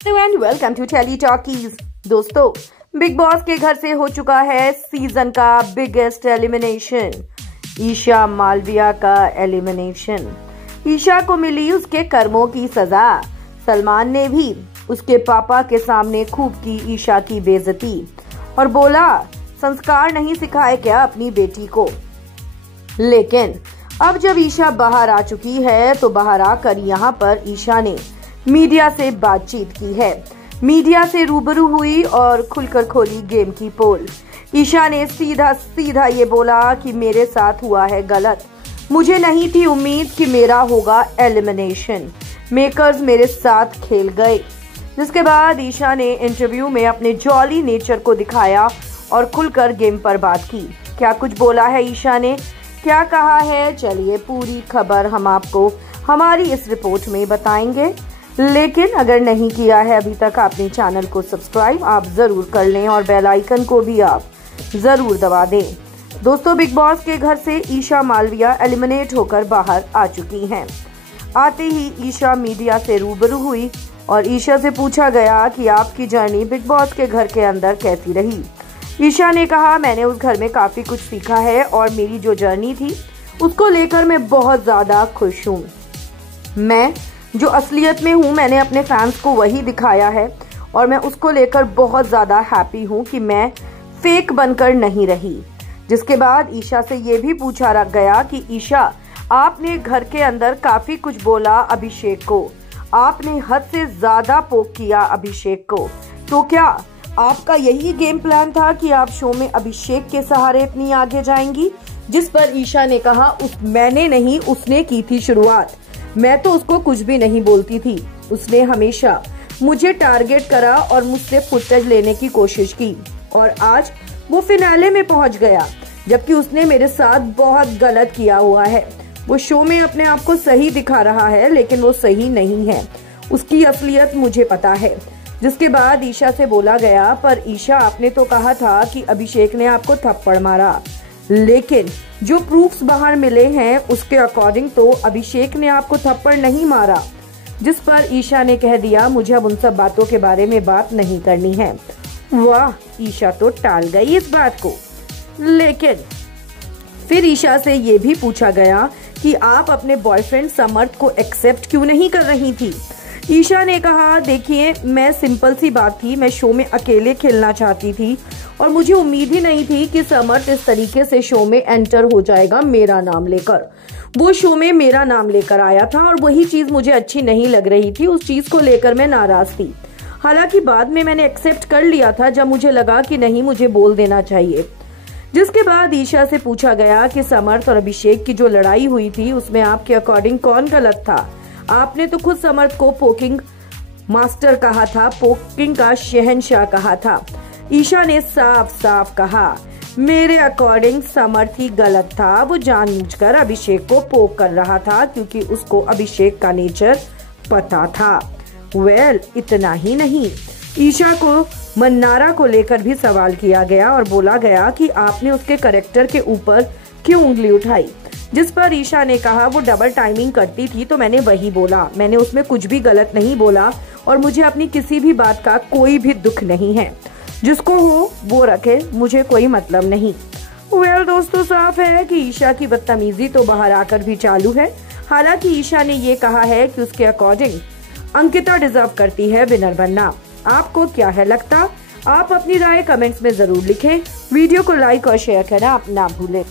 And welcome to Tele Talkies. दोस्तों, बिग बॉस के घर से हो चुका है सीजन का बिगेस्ट एलिमिनेशन। ईशा मालविया का एलिमिनेशन। ईशा को मिली उसके कर्मों की सजा। सलमान ने भी उसके पापा के सामने खूब की ईशा की बेइज्जती और बोला, संस्कार नहीं सिखाए क्या अपनी बेटी को। लेकिन अब जब ईशा बाहर आ चुकी है तो बाहर आकर यहाँ पर ईशा ने मीडिया से बातचीत की है। मीडिया से रूबरू हुई और खुलकर खोली गेम की पोल। ईशा ने सीधा सीधा ये बोला कि मेरे साथ हुआ है गलत। मुझे नहीं थी उम्मीद कि मेरा होगा एलिमिनेशन। मेकर्स मेरे साथ खेल गए। जिसके बाद ईशा ने इंटरव्यू में अपने जॉली नेचर को दिखाया और खुलकर गेम पर बात की। क्या कुछ बोला है ईशा ने, क्या कहा है, चलिए पूरी खबर हम आपको हमारी इस रिपोर्ट में बताएंगे। लेकिन अगर नहीं किया है अभी तक आपने चैनल को सब्सक्राइब, आप जरूर कर लें और बेल आइकन को भी आप जरूर दबा दें। दोस्तों, बिग बॉस के घर से ईशा मालविया एलिमिनेट होकर बाहर आ चुकी हैं। आते ही ईशा मीडिया से रूबरू हुई और ईशा से पूछा गया कि आपकी जर्नी बिग बॉस के घर के अंदर कैसी रही। ईशा ने कहा, मैंने उस घर में काफी कुछ सीखा है और मेरी जो जर्नी थी उसको लेकर मैं बहुत ज्यादा खुश हूँ। मैं जो असलियत में हूँ मैंने अपने फैंस को वही दिखाया है और मैं उसको लेकर बहुत ज्यादा हैप्पी हूँ कि मैं फेक बनकर नहीं रही। जिसके बाद ईशा से ये भी पूछा गया कि ईशा, आपने घर के अंदर काफी कुछ बोला अभिषेक को, आपने हद से ज्यादा पोक किया अभिषेक को, तो क्या आपका यही गेम प्लान था कि आप शो में अभिषेक के सहारे इतनी आगे जाएंगी। जिस पर ईशा ने कहा, मैंने नहीं, उसने की थी शुरुआत। मैं तो उसको कुछ भी नहीं बोलती थी। उसने हमेशा मुझे टारगेट करा और मुझसे फुटेज लेने की कोशिश की और आज वो फिनाले में पहुंच गया, जबकि उसने मेरे साथ बहुत गलत किया हुआ है। वो शो में अपने आप को सही दिखा रहा है लेकिन वो सही नहीं है। उसकी असलियत मुझे पता है। जिसके बाद ईशा से बोला गया, पर ईशा, आपने तो कहा था कि अभिषेक ने आपको थप्पड़ मारा, लेकिन जो प्रूफ्स बाहर मिले हैं उसके अकॉर्डिंग तो अभिषेक ने आपको थप्पड़ नहीं मारा। जिस पर ईशा ने कह दिया, मुझे अब उन सब बातों के बारे में बात नहीं करनी है। वाह, ईशा तो टाल गई इस बात को। लेकिन फिर ईशा से ये भी पूछा गया कि आप अपने बॉयफ्रेंड समर्थ को एक्सेप्ट क्यों नहीं कर रही थी। ईशा ने कहा, देखिए, मैं सिंपल सी बात थी, मैं शो में अकेले खेलना चाहती थी और मुझे उम्मीद ही नहीं थी कि समर्थ इस तरीके से शो में एंटर हो जाएगा मेरा नाम लेकर। वो शो में मेरा नाम लेकर आया था और वही चीज मुझे अच्छी नहीं लग रही थी। उस चीज को लेकर मैं नाराज थी। हालांकि बाद में मैंने एक्सेप्ट कर लिया था जब मुझे लगा कि नहीं, मुझे बोल देना चाहिए। जिसके बाद ईशा से पूछा गया कि समर्थ और अभिषेक की जो लड़ाई हुई थी उसमें आपके अकॉर्डिंग कौन गलत था। आपने तो खुद समर्थ को पोकिंग मास्टर कहा था, पोकिंग का शहंशाह कहा था। ईशा ने साफ साफ कहा, मेरे अकॉर्डिंग समर्थ ही गलत था। वो जानबूझकर अभिषेक को पोक कर रहा था क्योंकि उसको अभिषेक का नेचर पता था। इतना ही नहीं, ईशा को मन्नारा को लेकर भी सवाल किया गया और बोला गया कि आपने उसके कैरेक्टर के ऊपर क्यों उंगली उठाई। जिस पर ईशा ने कहा, वो डबल टाइमिंग करती थी तो मैंने वही बोला। मैंने उसमें कुछ भी गलत नहीं बोला और मुझे अपनी किसी भी बात का कोई भी दुख नहीं है। जिसको हो वो रखे, मुझे कोई मतलब नहीं। दोस्तों, साफ है कि ईशा की बदतमीजी तो बाहर आकर भी चालू है। हालांकि ईशा ने ये कहा है कि उसके अकॉर्डिंग अंकिता डिजर्व करती है विनर बनना। आपको क्या है लगता? आप अपनी राय कमेंट्स में जरूर लिखें। वीडियो को लाइक और शेयर करना आप ना भूलें।